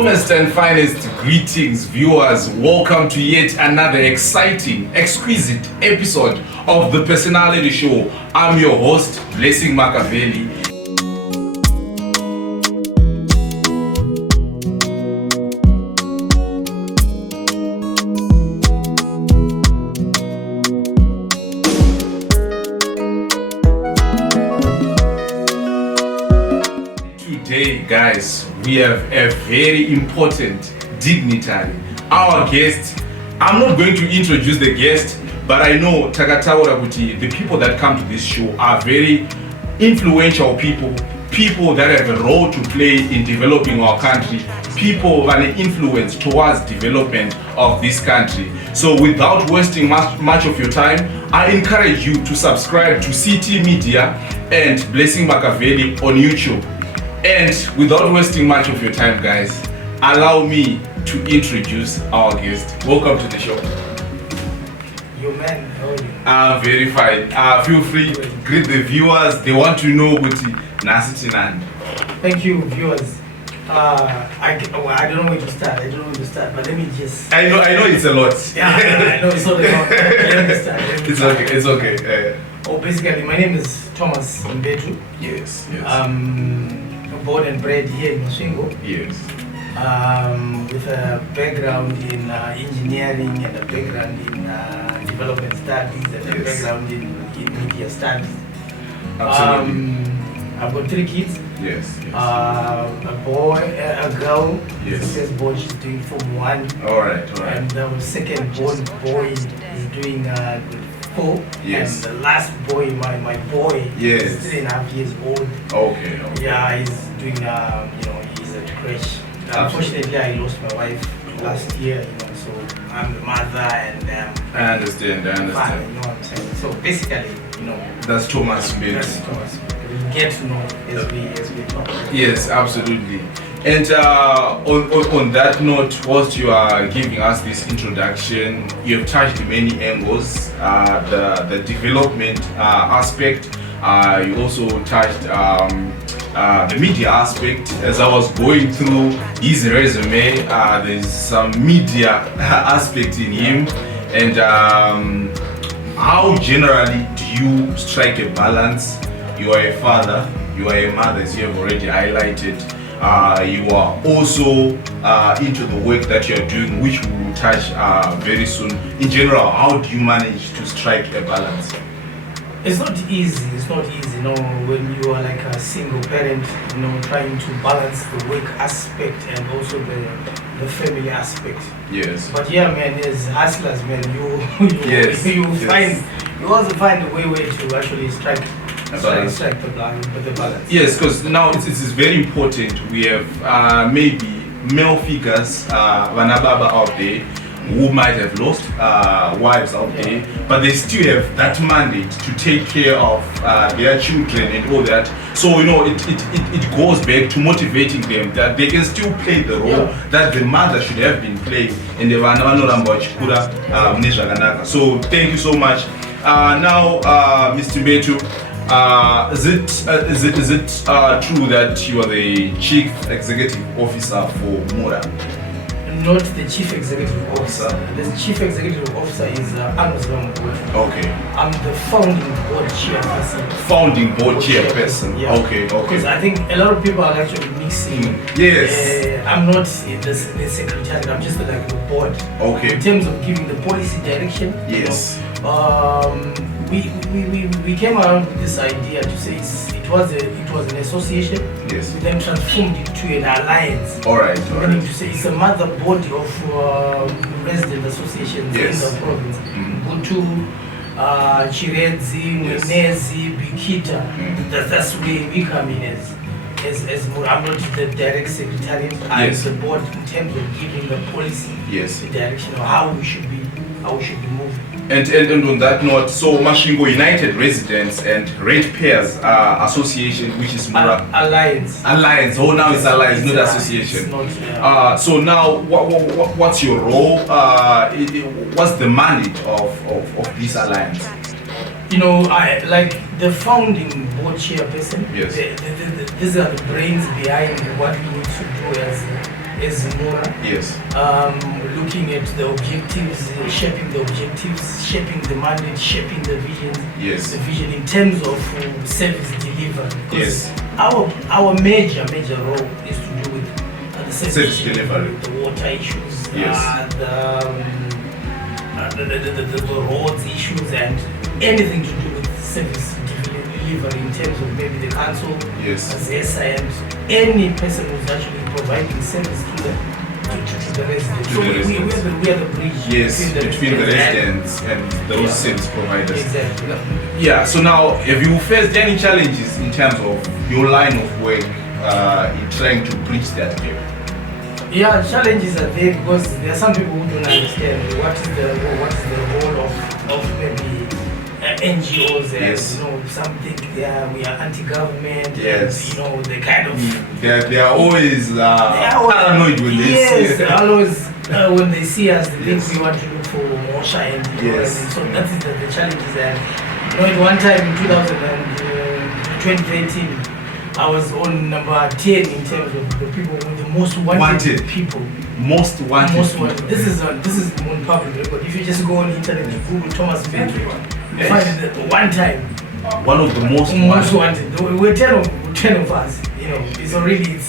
Warmest and finest greetings, viewers. Welcome to yet another exciting, exquisite episode of the Personality Show. I'm your host, Blessing Makaveli. Today, guys, we have a very important dignitary, our guest. I'm not going to introduce the guest, but I know Takataura Kuti, the people that come to this show are very influential people that have a role to play in developing our country, people with an influence towards development of this country. So without wasting much of your time, I encourage you to subscribe to CT Media and Blessing Makaveli on YouTube. And without wasting much of your time, guys, allow me to introduce our guest. Welcome to the show. Yo man, how are you? Very fine. Feel free, greet the viewers. They want to know what Nasitinan. Thank you, viewers. I don't know where to start. But let me just. I know it's a lot. Yeah, I know it's not a lot. Let me start. It's okay. Basically, my name is Thomas Mbetu. Yes. Born and bred here in Swingo. Yes. With a background in engineering and a background in development studies and a background in media studies. Absolutely. I've got 3 kids. Yes. A boy, a girl. Yes. The first born, she's doing Form 1. All right. And the second born boy is doing grade 4. Yes. And the last boy, my boy, yes, is 3.5 years old. Okay. Yeah, he's doing he's at crash. Unfortunately, I lost my wife last year, so I'm the mother and I understand. father, you know what I'm saying? So basically, That's Thomas Mbetu. That's Thomas. We get to know as we talk. Yes, absolutely. And on that note, whilst you are giving us this introduction, you have touched many angles, the development aspect. You also touched the media aspect. As I was going through his resume, there's some media aspect in him. And how generally do you strike a balance? You are a father, you are a mother, as you have already highlighted. You are also into the work that you are doing, which we will touch very soon. In general, how do you manage to strike a balance? It's not easy, when you are like a single parent, trying to balance the work aspect and also the family aspect. Yes. But yeah, man, as hustlers, man, you also find a way to actually strike the balance. Yes, because now it is very important. We have maybe male figures, Vanababa out there, who might have lost wives out there, but they still have that mandate to take care of their children and all that. So it goes back to motivating them that they can still play the role that the mother should have been playing in the So thank you so much. Now, Mr. Mbetu, is it true that you are the Chief Executive Officer for MURRA? Not the Chief Executive Officer. The Chief Executive Officer is Amos Mbetu. Okay. I'm the founding board chairperson. Founding board chairperson. Yeah. Okay. Because I think a lot of people are actually mixing. Yes. I'm not the secretary. I'm just like the board. Okay. In terms of giving the policy direction. Yes. We came around with this idea to say it was an association. Yes. We then transformed it to an alliance. All right. Meaning to say it's a mother body of resident associations in the province. Mbetu, Chiredzi, Mwenezi, Bikita. That's where we come in as MURRA. I'm not the direct secretariat. I'm the board in terms of giving the policy, the direction of how we should be moving. And on that note, so Masvingo United Residents and Ratepayers Association, which is MURRA. Alliance. Oh, now it's alliance, not association. Not, so now, what's your role? What's the mandate of this alliance? I like the founding board chairperson. Yes. These are the brains behind what we need to do as MURRA. Yes. Looking at the objectives, shaping the mandate, shaping the vision. Yes. The vision in terms of service delivery. Yes. Our major role is to do with the service delivery, the water issues, yes. The roads issues, and anything to do with service delivery in terms of maybe the council, yes. as SI, and any person who's actually providing service to the residents. So we are the bridge, yes, between the residents and those service providers. Exactly. Yeah, so now have you faced any challenges in terms of your line of work in trying to bridge that gap? Yeah, challenges are there because there are some people who don't understand what is the role of maybe NGOs, and yes. Some think we are anti-government. Yes. And, they kind of they are always paranoid when they yes, see. They always when they see us, they think we want to look for more shine. Yes. So that is the challenges. And at one time in 2013. I was on number 10 in terms of the people with the most wanted people. Most wanted. This is on public record. If you just go on the internet and Google Thomas Mbetu, you find it at one time. One of the most wanted. We're 10 of us. It's already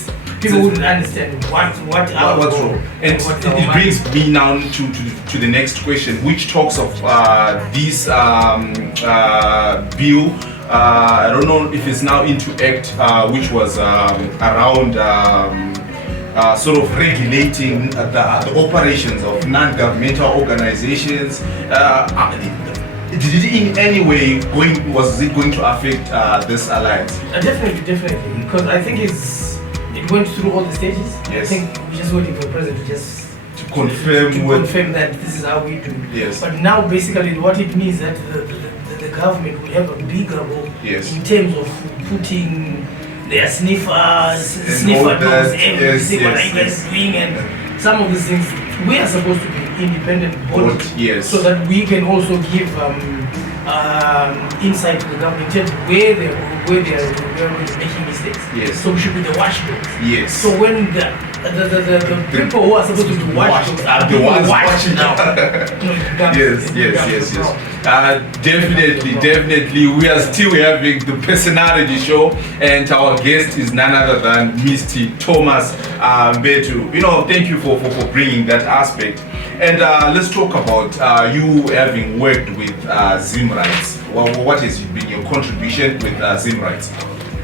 people wouldn't understand what's wrong. And it brings me now to the next question, which talks of this bill. I don't know if it's now into act, which was around sort of regulating the operations of non-governmental organizations. Did it in any way was it going to affect this alliance? Definitely, because I think it went through all the stages. Yes. I think we're just waiting for the president to confirm that this is how we do. Yes. But now basically what it means that the government will have a bigger role yes. in terms of putting their sniffer dogs, everything, what are you guys doing, and some of these things. We are supposed to be independent body, yes. so that we can also give insight to the government in terms of where they're making mistakes. Yes. So we should be the watchdogs. Yes. So when the people who are supposed to be watchdogs are the ones watching now. Yes. Definitely. We are still having the personality show, and our guest is none other than Mr. Thomas Mbetu. Thank you for bringing that aspect. And let's talk about you having worked with Zim Rights. What has been your contribution with Zim Rights?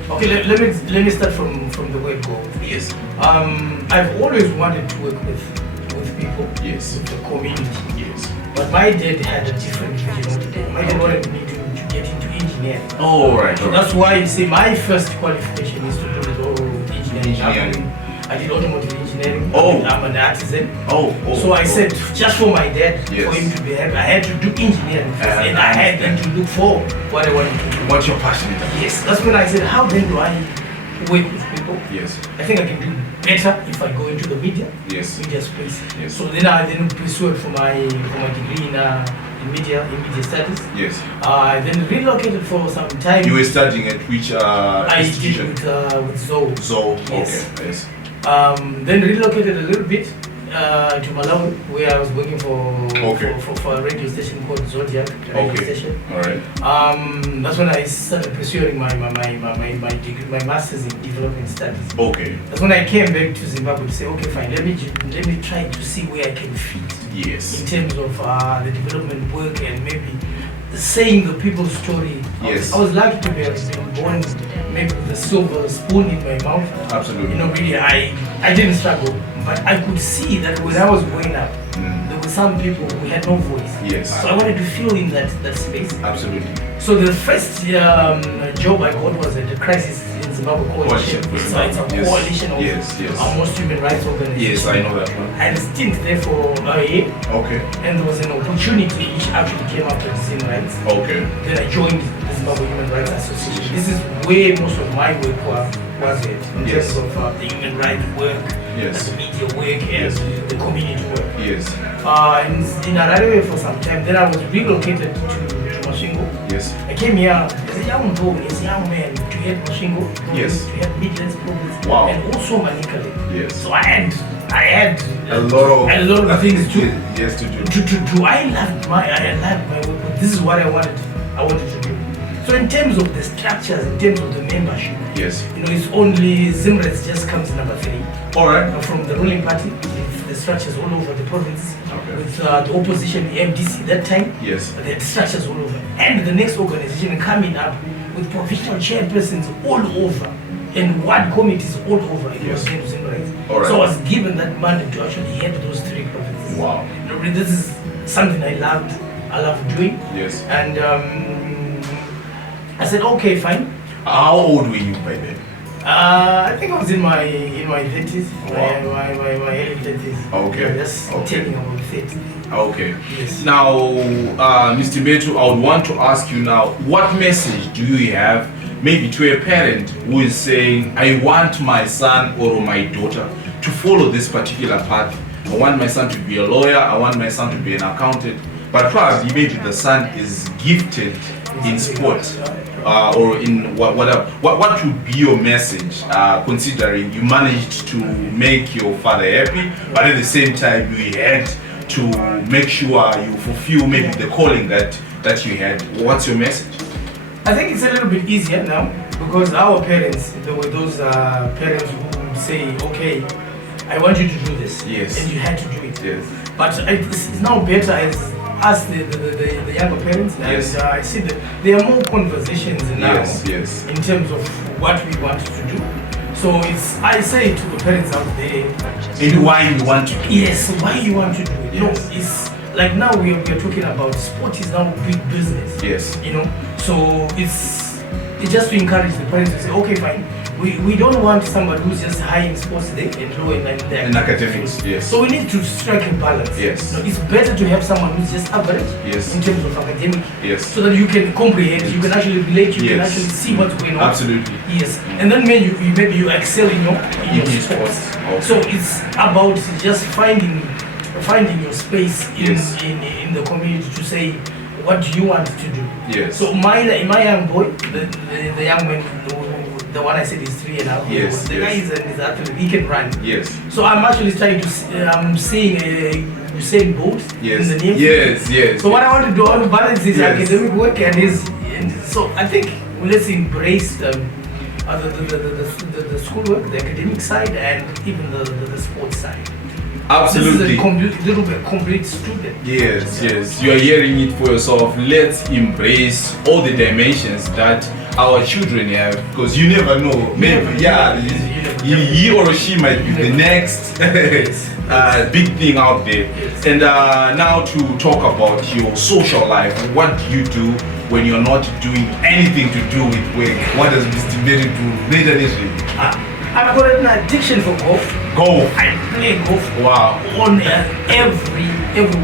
Okay, let me start from the word go. Yes. I've always wanted to work with people. Yes. With the community. Yes. But my dad had a different vision. My dad wanted me to get into engineering. Oh, right. So that's why you see my first qualification is to do with engineering. I did automotive engineering. Oh. I'm an artisan. Oh. So I said, just for my dad, yes. for him to be happy, I had to do engineering first, and I had to look for what I wanted to do. What you're passionate about. Yes. That's when I said, how then do I work with people? Yes. I think I can do better if I go into the media. Yes. Media space. Yes. So then I pursued for my degree in media studies. Yes. I then relocated for some time. You were studying at which institution? I did with Zoe. Zoe. Yes. Okay. Yes. Then relocated a little bit to Malawi, where I was working for a radio station called Zodiac radio station. All right. That's when I started pursuing my degree, my master's in development studies. Okay. That's when I came back to Zimbabwe to say, okay, fine, let me try to see where I can fit. Yes. In terms of the development work and maybe saying the people's story. Yes. I was lucky to have been born maybe with a silver spoon in my mouth. Absolutely. Really, I didn't struggle, but I could see that when I was growing up, there were some people who had no voice. Yes. So I wanted to fill in that space. Absolutely. So the first job I got was at the Crisis in Zimbabwe Coalition. So it's a coalition of most human rights organizations. Yes, I know that one. I had a stint there for a year. Okay. And there was an opportunity which actually came after the Zim Rights. Okay. Then I joined the Zimbabwe Human Rights Association. This is where most of my work was at, in terms of the human rights work, the media work, and the community work. Yes. In Harare for some time. Then I was relocated to Masvingo. Yes. I came here as a young boy, as a young man, to head Masvingo, yes. to head Midlands province, wow. and also Manikale. Yes. So I had I had a lot of things to yes to do. I loved my work. This is what I wanted to do. So in terms of the structures, in terms of the membership, yes, it's only Zimrez just comes number 3. All right. From the ruling party, the structures all over the province. Okay. With the opposition, the MDC that time. Yes. The structures all over, and the next organization coming up with provincial chairpersons all over. And ward committees all over. It was named Zimrez. All right. So I was given that mandate to actually head those 3 provinces. Wow. This is something I loved doing. Yes. And I said, okay, fine. How old were you by then? I think I was in my 30s, Wow. my early 30s. Okay. Yeah, just telling about 30. Okay. Yes. Now, Mr. Mbetu, I would want to ask you now, what message do you have maybe to a parent who is saying, I want my son or my daughter to follow this particular path. I want my son to be a lawyer, I want my son to be an accountant, but probably maybe the son is gifted in sports or in whatever. What would be your message, considering you managed to make your father happy, but at the same time you had to make sure you fulfill maybe the calling that you had? What's your message? I think it's a little bit easier now because our parents, there were those parents who would say, okay, I want you to do this. Yes. And you had to do it. Yes. But it's now better as us, the younger parents, and yes. I see that there are more conversations now yes. in terms of what we want to do. So I say to the parents out there, and why you want to do it. Yes, why you want to do it. It's like now we are talking about sport is now big business. Yes. So it's just to encourage the parents to say, okay, fine. We don't want somebody who's just high in sports there and low in academics. Yes. So we need to strike a balance. Yes. It's better to have someone who's just average. Yes. In terms of academic. Yes. So that you can comprehend, you can actually relate, you can Yes. actually see what's going on. Absolutely. Yes. And then maybe you excel in your sports. Okay. So it's about just finding your space Yes. in the community to say, what do you want to do? Yes. So my young boy, the young man, the one I said is 3.5. Yes. The guy is an athlete, he can run. Yes. So I'm actually trying to, I'm seeing Usain Bolt in the near future. Yes. So what I want to do, I want to balance his Yes. academic work and so I think let's embrace the schoolwork, the academic side, and even the sports side. Absolutely. This is a complete student. Yes. You are hearing it for yourself. Let's embrace all the dimensions that our children have, because you never know. Maybe, he or she might be the next big thing out there. Yes. And now to talk about your social life. What do you do when you're not doing anything to do with work? What does Mr. Mbetu do? I've got an addiction for golf. Golf. I play golf. Wow. On every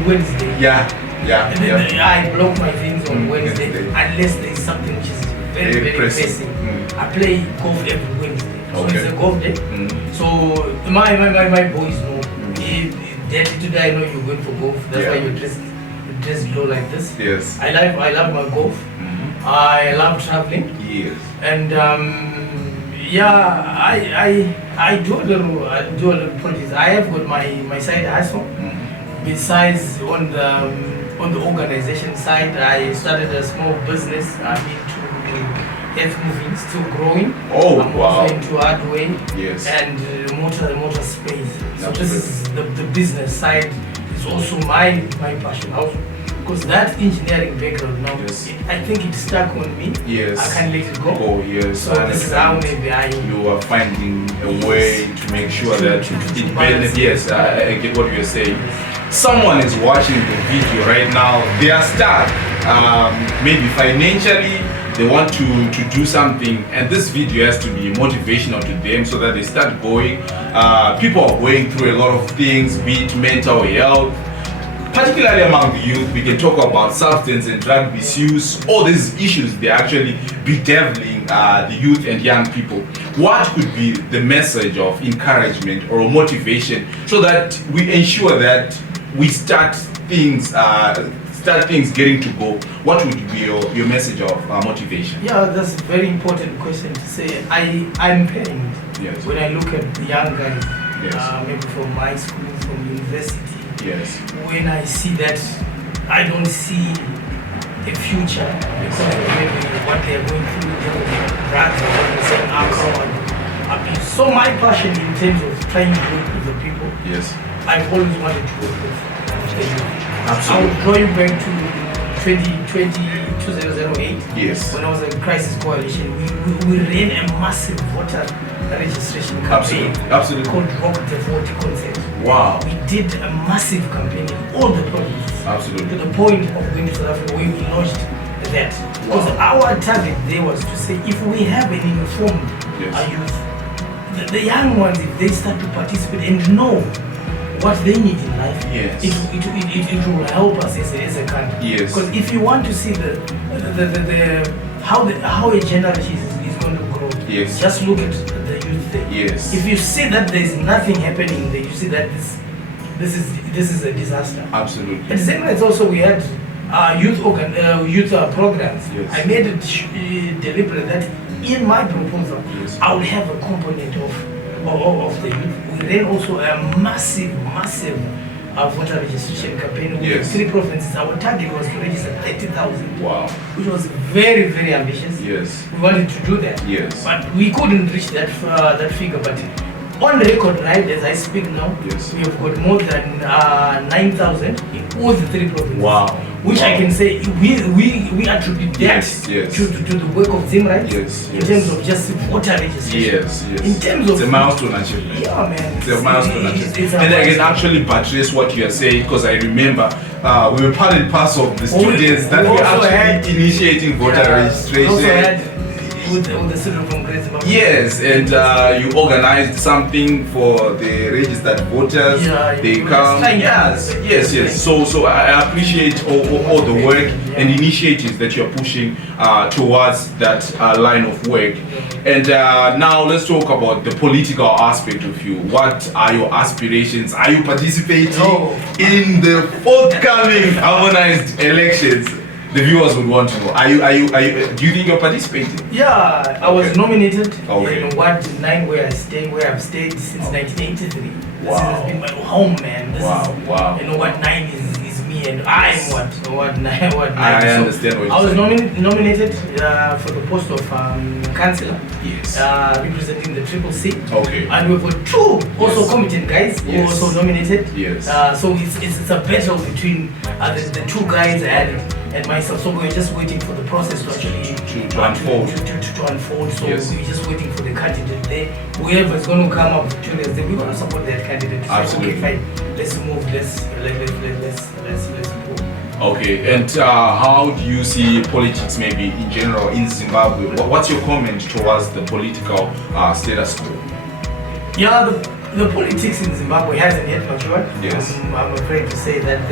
Wednesday. Yeah. I block my things on Wednesday unless there's something which is very pressing. I play golf every Wednesday. So it's a golf day. So my boys know. Daddy, today I know you're going for golf. That's why you're dressed low like this. Yes. I love my golf. I love traveling. Yes. And I do a little politics. I have got my side hustle. Besides on the organization side, I started a small business. I'm into earth moving, still growing. Oh, I'm wow. also into hardware. Yes. And motor space. So That's this is the business side. Is also my passion also. Because that engineering background now, I think it stuck on me. Yes. I can't let it go. Oh, yes. So this is how maybe you are finding a way to make sure that it benefits. Yes, I get what you're saying. Someone is watching the video right now. They are stuck. Maybe financially, they want to do something, and this video has to be motivational to them so that they start going. People are going through a lot of things, be it mental health. Particularly among the youth, we can talk about substance and drug misuse. All these issues, they're actually bedeviling the youth and young people. What could be the message of encouragement or motivation so that we ensure that we start things getting to go? What would be your message of motivation? Yeah, that's a very important question to say. I'm pained Yes. when I look at the young guys maybe from high school, from university. Yes. When I see that, I don't see a future because maybe what they are going through, they will drugs or what they say, alcohol, abuse. So my passion in terms of trying to work with the people, yes, I've always wanted to work with the youth. Absolutely. I would draw you back to 2008. Yes. When I was at Crisis Coalition, we ran a massive voter registration campaign. Absolutely. Called Rock the Vote Concept. Wow. We did a massive campaign in all the provinces. Absolutely. To the point of going to South Africa, we launched that. Because our target there was to say, if we have an informed youth, the young ones, if they start to participate and know what they need in life, it will help us as a country. Yes. Because if you want to see how a generation is going to grow, yes, just look at the youth there. Yes. If you see that there is nothing happening there, you see that this is a disaster. Absolutely. At the same time, also we had youth programs. Yes. I made it deliberate that in my proposal, I would have a component of the youth. We ran also a massive voter registration campaign with 3 provinces. Our target was to register 30,000. Wow. Which was very, very ambitious. Yes. We wanted to do that. Yes. But we couldn't reach that figure. But on record, right, as I speak now, we have got more than 9,000 in all the 3 provinces. Wow. Which I can say we attribute that to the work of Zimra in terms of just voter registration. Yes. In terms of it's a milestone achievement. Yeah, man. It's a milestone achievement. And I can actually buttress what you are saying because I remember we were part and parcel of the students that were actually initiating voter registration. With the student from Great Zimbabwe. Yes, and you organized something for the registered voters. They come. Yes. So I appreciate all the work and initiatives that you're pushing towards that line of work. And now let's talk about the political aspect of you. What are your aspirations? Are you participating in the forthcoming harmonized elections? The viewers would want to know. Are you? Do you think you're participating? Yeah, I was nominated in Ward 9 where I've stayed since 1983. This has been my home, man. This is, you know, Ward 9 is me and I'm Ward 9. I understand what you're saying. I was nominated for the post of councillor. Yes. Representing the Triple C. Okay. And we've got 2 also competent guys who also nominated. Yes. So it's a battle between the 2 guys and myself. So we're just waiting for the process to actually unfold. To unfold. So we're just waiting for the candidate there. Whoever is going to come up victorious, then we're going to support that candidate. Absolutely. Say, okay, fine. Let's move. Let's go. Okay. And how do you see politics, maybe in general, in Zimbabwe? What's your comment towards the political status quo? Yeah, the politics in Zimbabwe hasn't yet matured. Yes. I'm afraid to say that.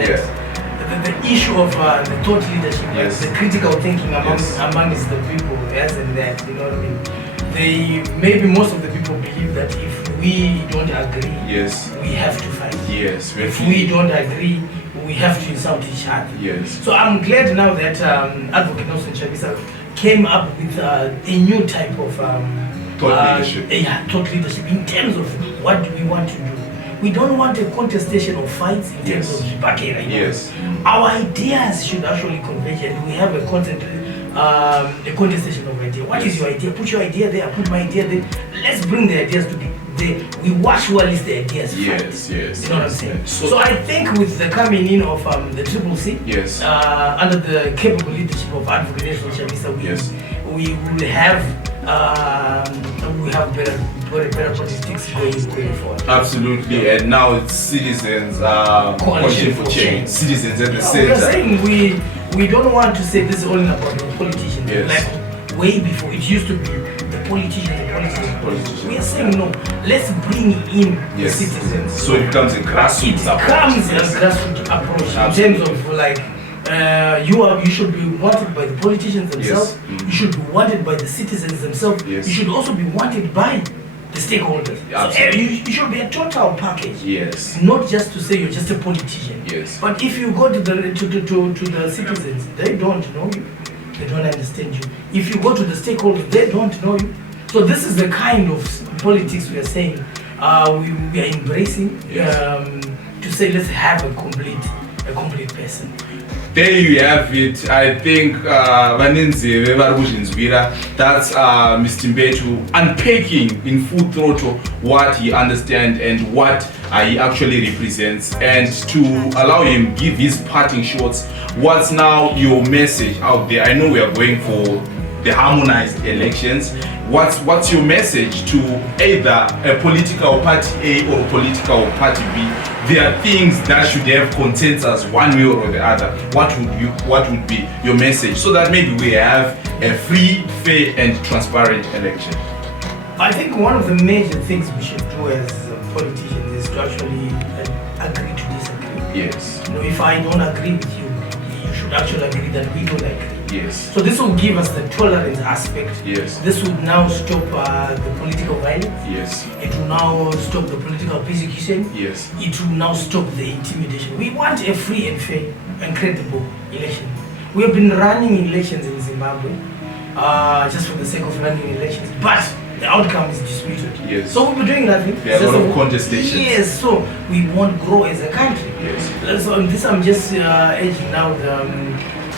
The issue of the thought leadership, the critical thinking amongst the people, and that, you know what I mean? Maybe most of the people believe that if we don't agree, we have to fight. Yes. If we don't agree, we have to insult each other. Yes. So I'm glad now that Advocate Nelson Chavisa came up with a new type of thought leadership. Thought leadership in terms of what do we want to do. We don't want a contestation of fights in terms of Zibake right now. Yes. Our ideas should actually converge, and we have a contestation of ideas. What is your idea? Put your idea there, I put my idea there. Let's bring the ideas to be there. We watch who list the ideas. Yes. You know what I'm saying? So I think with the coming in of the Triple C, under the capable leadership of Advocate Nelson Chavisa, we will have better politics going forward. Absolutely, and now it's citizens coalition for change. Citizens at the center. We are saying we don't want to say this is only about the politicians. Like way before, it used to be the politicians. We are saying no. Let's bring in the citizens. So it becomes a grassroots approach. It becomes a grassroots approach in terms of like. You should be wanted by the politicians themselves. You should be wanted by the citizens themselves. You should also be wanted by the stakeholders. So, you should be a total package. Not just to say you're just a politician. But if you go to the citizens, they don't know you. They don't understand you. If you go to the stakeholders, they don't know you. So this is the kind of politics we are saying we are embracing to say let's have a complete person. There you have it. I think that's Mr. Mbetu unpacking in full throttle what he understands and what he actually represents, and to allow him give his parting shots. What's now your message out there? I know we are going for the harmonized elections. What's your message to either a political party A or political party B? There are things that should have consensus one way or the other. What would be your message so that maybe we have a free, fair and transparent election? I think one of the major things we should do as politicians is to actually agree to disagree. Yes. You know, if I don't agree with you, you should actually agree that we don't agree. Yes. So this will give us the tolerance aspect. Yes. This would now stop the political violence. Yes. It will now stop the political persecution. Yes. It will now stop the intimidation. We want a free and fair and credible election. We have been running elections in Zimbabwe just for the sake of running elections, but the outcome is disputed. Yes. So we'll be doing nothing. There are a lot of contestations. Yes, so we won't grow as a country. Yes. So this I'm just urging now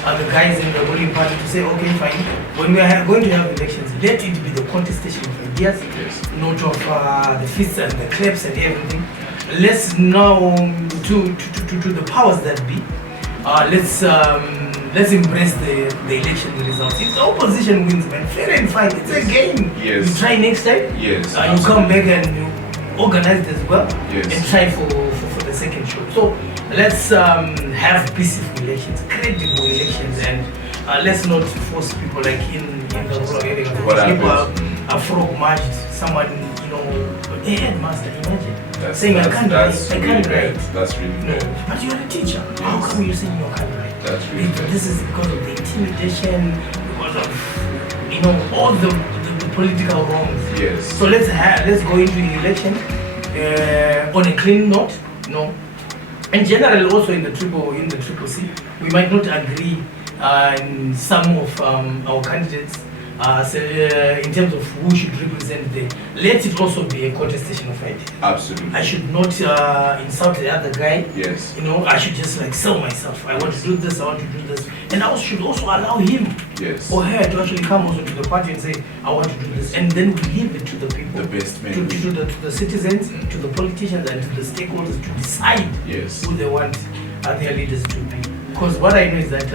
the guys in the ruling party to say, okay, fine, when we are going to have elections, let it be the contestation of ideas, not of the fists and the claps and everything. Let's now to the powers that be. Let's embrace the election results. If the opposition wins, man, fair and fine. It's a game. Yes. You try next time. Yes. You come back and you organize it as well. Yes. And try for the second show. So let's have peaceful elections, credible elections, and let's not force people like in the rural area. People are frog marched. Someone, a headmaster, imagine saying I can't write. That's really bad. But you're a teacher. How come you're saying you can't write? That's really bad. This is because of the intimidation, because of all the political wrongs. Yes. So let's go into the election on a clean note. In general, also in the triple C, we might not agree in some of our candidates. In terms of who should represent let it also be a contestation of ideas. Absolutely. I should not insult the other guy. Yes. I should just sell myself. I want to do this, I want to do this. And I should also allow him or her to actually come also to the party and say, I want to do this. And then we leave it to the people. The best men. To the citizens, to the politicians and to the stakeholders to decide who they want their leaders to be. Because what I know is that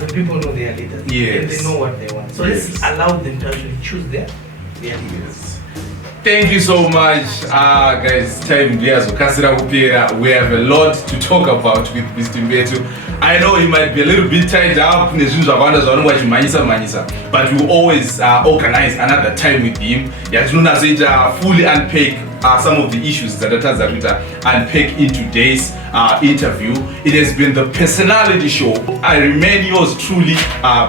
the people know their leaders and they know what they want. So let's allow them to actually choose their leaders. Thank you so much, guys. Time we have a lot to talk about with Mr. Mbetu. I know he might be a little bit tied up, but we will always organize another time with him. Fully unpack some of the issues that unpack in today's interview. It has been the personality show. I remain yours truly,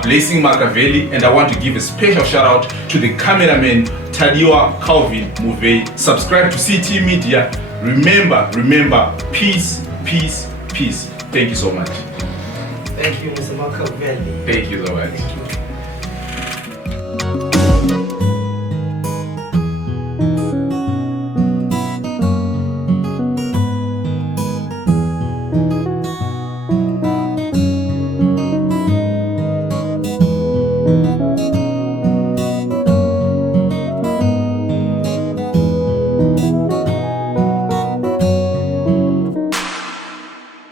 Blessing Makaveli, and I want to give a special shout out to the cameraman Tadiwa Calvin Muvei. Subscribe to CT Media. Remember, peace. Thank you so much. Thank you, Mr. Makaveli. Thank you so much. Thank you.